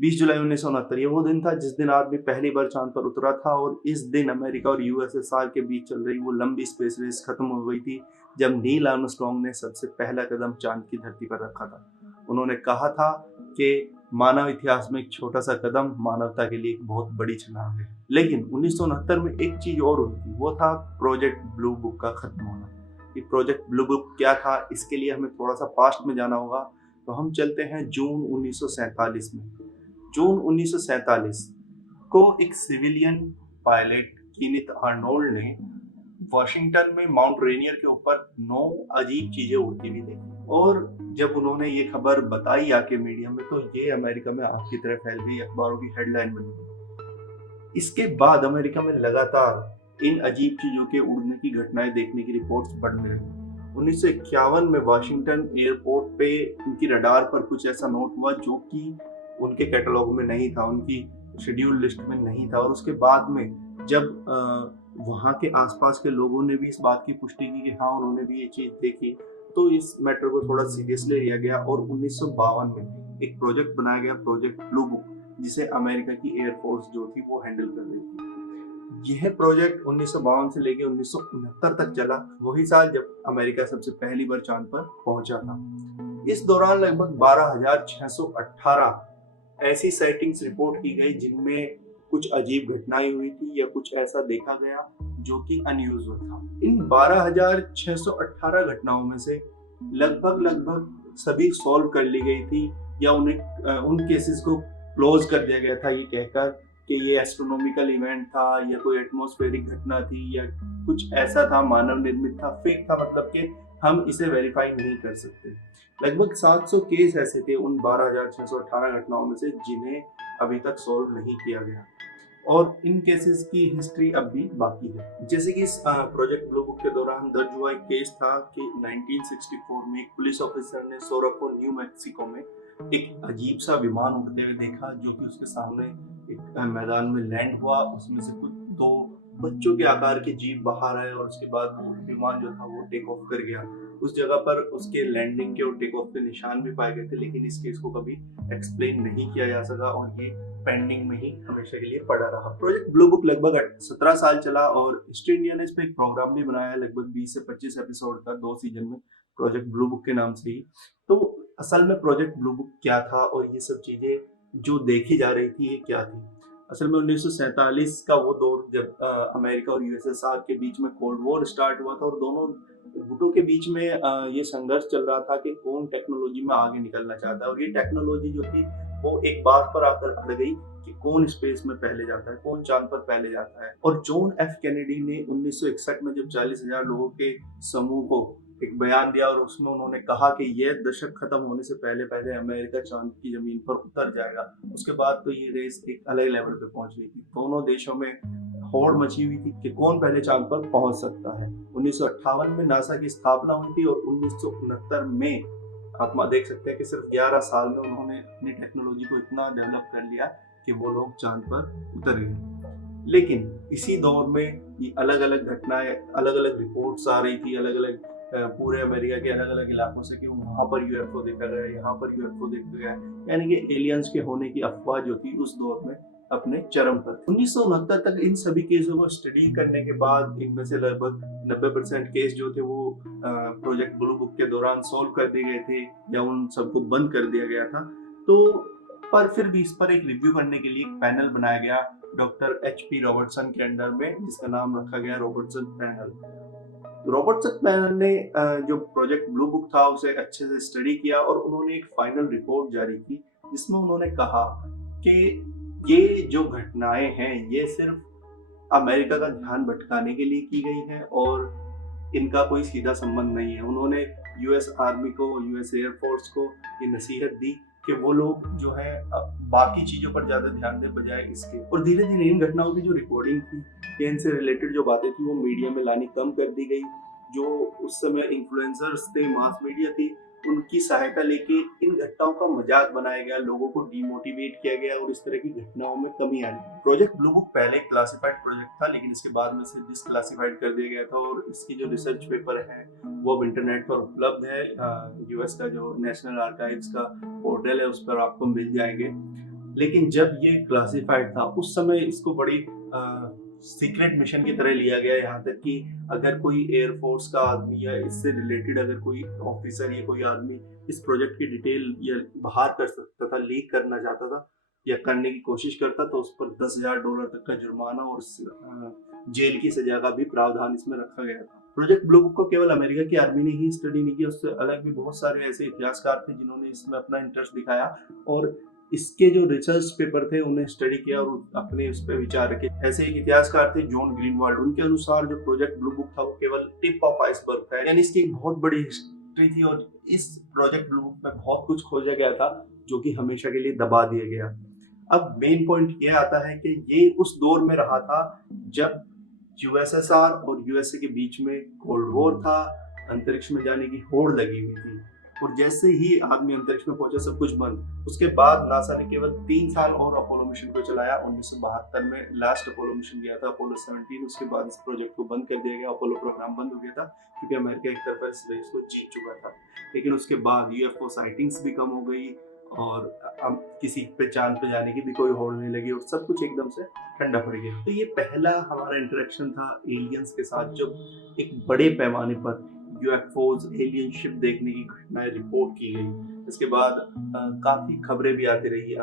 20 जुलाई 1969 ये वो दिन था जिस दिन आदमी पहली बार चांद पर उतरा था, और इस दिन अमेरिका और यूएसएसआर के बीच चल रही वो लंबी स्पेस रेस खत्म हो गई थी, जब नील आर्मस्ट्रॉन्ग ने सबसे पहला कदम चांद की धरती पर रखा था। उन्होंने कहा था कि मानव इतिहास में एक छोटा सा कदम मानवता के लिए एक बहुत बड़ी छलांग है। लेकिन 1969 में एक चीज और हुई थी, वो था प्रोजेक्ट ब्लू बुक का खत्म होना। ये प्रोजेक्ट ब्लू बुक क्या था, इसके लिए हमें थोड़ा सा पास्ट में जाना होगा। तो हम चलते हैं जून 1947 में। जून 1947 को एक सिविलियन पायलट कीनिथ आर्नोल्ड ने वॉशिंगटन में माउंट रेनियर के ऊपर 9 अजीब चीजें उड़ती हुई देखी। और जब उन्होंने ये खबर बताई आके मीडिया में, तो ये अमेरिका में आग की तरह फैल गई, अखबारों की हेडलाइन बन गई। इसके बाद अमेरिका में लगातार इन अजीब चीजों के उड़ने की घटनाएं देखने की रिपोर्ट्स बढ़ने लगी। 1951 में वाशिंगटन एयरपोर्ट पे उनकी रडार पर कुछ ऐसा नोट हुआ जो कि उनके कैटलॉग में नहीं था, उनकी शेड्यूल लिस्ट में नहीं था। और उसके बाद में जब वहाँ के आसपास के लोगों ने भी इस बात की पुष्टि की कि हाँ उन्होंने भी ये चीज देखी, तो इस मैटर को थोड़ा सीरियसली लिया गया और 1952 में एक प्रोजेक्ट बनाया गया, प्रोजेक्ट ब्लू बुक, जिसे अमेरिका की एयरफोर्स जो थी वो हैंडल कर रही थी। यह प्रोजेक्ट 1952 से लेकर 1969 तक चला, वही साल जब अमेरिका सबसे पहली बार चांद पर पहुंचा था। इस दौरान लगभग 12,618 ऐसी साइटिंग्स रिपोर्ट की गई जिनमें कुछ अजीब घटनाएं हुई थी या कुछ ऐसा देखा गया जो कि अनयूजुअल था। इन 12,618 घटनाओं में से लगभग सभी सॉल्व कर ली गई थी, या उन्हें उन केसेस को क्लोज कर दिया गया था ये कहकर कि ये एस्ट्रोनॉमिकल इवेंट था या कोई एटमॉस्फेरिक घटना थी या कुछ ऐसा था, मानव निर्मित था, फेक था, मतलब कि हम इसे वेरीफाई नहीं कर सकते। लगभग 700 केस ऐसे थे उन 12,618 घटनाओं में से जिन्हें अभी तक सॉल्व नहीं किया गया, और इन केसेस की हिस्ट्री अब भी बाकी है। जैसे कि इस प्रोजेक्ट ब्लू बुक के दौरान दर्ज हुआ एक केस था कि 1964 में एक पुलिस ऑफिसर ने सोराको, न्यू मैक्सिको में एक अजीब सा विमान उड़ते हुए देखा, जो कि उसके सामने एक मैदान में लैंड हुआ। उसमें से कुछ 2 बच्चों के आकार के जीव बाहर आए और उसके बाद वो विमान जो था वो टेक ऑफ कर गया। उस जगह पर उसके लैंडिंग के और टेक ऑफ के निशान भी पाए गए थे, लेकिन इस केस को कभी एक्सप्लेन नहीं किया जा सका और ये पेंडिंग में ही हमेशा के लिए पड़ा रहा। प्रोजेक्ट ब्लू बुक लगभग 17 साल चला और हिस्ट्री इंडिया ने इस पर एक प्रोग्राम भी बनाया, लगभग 20 से 25 एपिसोड का, 2 सीजन में, प्रोजेक्ट ब्लू बुक के नाम से ही। तो असल में प्रोजेक्ट ब्लू बुक क्या था और ये सब चीजें जो देखी जा रही थी ये क्या थी। असल में 1947 का वो दौर जब अमेरिका और यूएसएसआर के बीच में कोल्ड वॉर स्टार्ट हुआ था और दोनों गुटों के बीच में ये संघर्ष चल रहा था कि कौन टेक्नोलॉजी में आगे निकलना चाहता है। और ये टेक्नोलॉजी जो थी वो एक बात पर आकर अड़ गई कि कौन स्पेस में पहले जाता है, कौन चांद पर पहले जाता है। और जॉन एफ कैनेडी ने 1961 में जब 40,000 लोगों के समूह को एक बयान दिया और उसमें उन्होंने कहा कि यह दशक खत्म होने से पहले पहले अमेरिका चांद की जमीन पर उतर जाएगा, उसके बाद तो ये रेस एक अलग लेवल पे पहुंच गई थी। दोनों देशों में होड़ मची हुई थी कि कौन पहले चांद पर पहुंच सकता है। 1958 में नासा की स्थापना हुई थी और 1969 में आप देख सकते हैं कि सिर्फ 11 साल में उन्होंने अपनी टेक्नोलॉजी को इतना डेवलप कर लिया कि वो लोग चांद पर उतर गए। लेकिन इसी दौर में ये अलग अलग घटनाएं, अलग अलग रिपोर्ट्स आ रही थी, अलग अलग पूरे अमेरिका के अलग अलग इलाकों से कि वहां पर यूएफओ देखा गया, यहाँ पर यूएफओ देखा गया, यानी कि एलियंस के होने की अफवाह जो थी उस दौर में अपने चरम पर थी। 1969 तक इन सभी केसों को स्टडी करने के बाद इनमें से लगभग 90% केस जो थे वो प्रोजेक्ट ब्लू बुक के दौरान सॉल्व कर दिए गए थे या उन सबको बंद कर दिया गया था। तो पर फिर भी इस पर एक रिव्यू करने के लिए एक पैनल बनाया गया डॉक्टर एच.पी. रॉबर्टसन के अंडर में, जिसका नाम रखा गया रॉबर्टसन पैनल। रॉबर्टसन पैनल ने जो प्रोजेक्ट ब्लू बुक था उसे अच्छे से स्टडी किया और उन्होंने एक फाइनल रिपोर्ट जारी की, जिसमें उन्होंने कहा कि ये जो घटनाएं हैं ये सिर्फ अमेरिका का ध्यान भटकाने के लिए की गई है और इनका कोई सीधा संबंध नहीं है। उन्होंने यूएस आर्मी को, यूएस एयरफोर्स को ये नसीहत दी कि वो लोग जो है बाकी चीजों पर ज्यादा ध्यान दें बजाय इसके। और धीरे धीरे इन घटनाओं की जो रिकॉर्डिंग थी या इनसे रिलेटेड जो बातें थी वो मीडिया में लानी कम कर दी गई। जो उस समय इन्फ्लुएंसर्स थे, मास मीडिया थी, उनकी सहायता लेके इन घटनाओं का मजाक बनाया गया, लोगों को डिमोटिवेट किया गया और इस तरह की घटनाओं में कमी आई। प्रोजेक्ट ब्लू बुक पहले क्लासिफाइड प्रोजेक्ट था, लेकिन इसके बाद में से डिसक्लासिफाइड कर दिया गया था और इसकी जो रिसर्च पेपर है वो अब इंटरनेट पर उपलब्ध है। यूएस का जो नेशनल आर्काइव्स का पोर्टल है उस पर आपको मिल जाएंगे। लेकिन जब ये क्लासिफाइड था उस समय इसको बड़ी सीक्रेट मिशन की तरह लिया गया, यहाँ तक कि अगर कोई एयरफोर्स का आदमी या इससे रिलेटेड अगर कोई ऑफिसर या कोई आदमी इस प्रोजेक्ट की डिटेल या बाहर कर सकता था, लीक करना चाहता था या करने की कोशिश करता, तो उस पर $10,000 तक का जुर्माना और जेल की सजा का भी प्रावधान इसमें रखा गया था। प्रोजेक्ट ब्लू बुक को केवल अमेरिका की आर्मी ने ही स्टडी नहीं किया, उससे अलग भी बहुत सारे ऐसे इतिहासकार थे जिन्होंने इसमें अपना इंटरेस्ट दिखाया और इसके जो रिसर्च पेपर थे उन्हें स्टडी किया और अपने उस पर विचार रखे। ऐसे एक इतिहासकार थे जॉन ग्रीनवाल्ड, उनके अनुसार जो प्रोजेक्ट ब्लू बुक था वो केवल टिप ऑफ आइसबर्ग है, यानी इसकी एक बहुत बड़ी हिस्ट्री थी और इस प्रोजेक्ट ब्लू बुक में बहुत कुछ खोजा गया था जो कि हमेशा के लिए दबा दिया गया। अब मेन पॉइंट यह आता है कि ये उस दौर में रहा था जब यूएसएसआर और यूएसए के बीच में कोल्ड वॉर था, अंतरिक्ष में जाने की होड़ लगी हुई थी और जैसे ही आदमी अंतरिक्ष में पहुंचा सब कुछ बंद। उसके बाद नासा ने केवल 3 साल और अपोलो मिशन को चलाया। 1972 में लास्ट अपोलो मिशन गया था, अपोलो 17। उसके बाद इस प्रोजेक्ट को बंद कर दिया गया, अपोलो प्रोग्राम बंद हो गया था क्योंकि अमेरिका एक तरफा इस रेस को जीत चुका था। लेकिन उसके बाद यूएफओ साइटिंग्स भी कम हो गई और अब किसी पे चांद पे जाने की भी कोई होड़ नहीं लगी और सब कुछ एकदम से ठंडा पड़ गया। तो ये पहला हमारा इंटरेक्शन था एलियंस के साथ, जब एक बड़े पैमाने पर यूएफओज एलियन शिप देखने की घटनाएं रिपोर्ट की गई। इसके बाद काफी खबरें भी आती रही।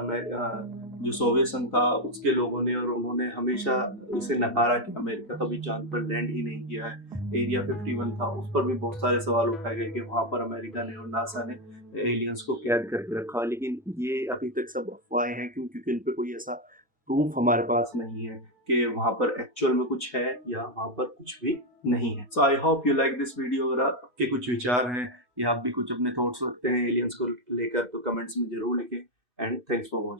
जो सोवियत संघ था उसके लोगों ने और उन्होंने हमेशा इसे नकारा कि अमेरिका कभी चांद पर लैंड ही नहीं किया है। एरिया 51 था, उस पर भी बहुत सारे सवाल उठाए गए कि वहां पर अमेरिका ने और नासा ने एलियंस को कैद करके रखा, लेकिन ये अभी तक सब अफवाहें हैं। क्यों? क्योंकि इन पे कोई ऐसा प्रूफ हमारे पास नहीं है कि वहां पर एक्चुअल में कुछ है या वहां पर कुछ भी नहीं है। So I hope you like this video. अगर आपके कुछ विचार हैं या आप भी कुछ अपने थॉट्स रखते हैं एलियंस को लेकर तो कमेंट्स में जरूर लिखें। And thanks for watching.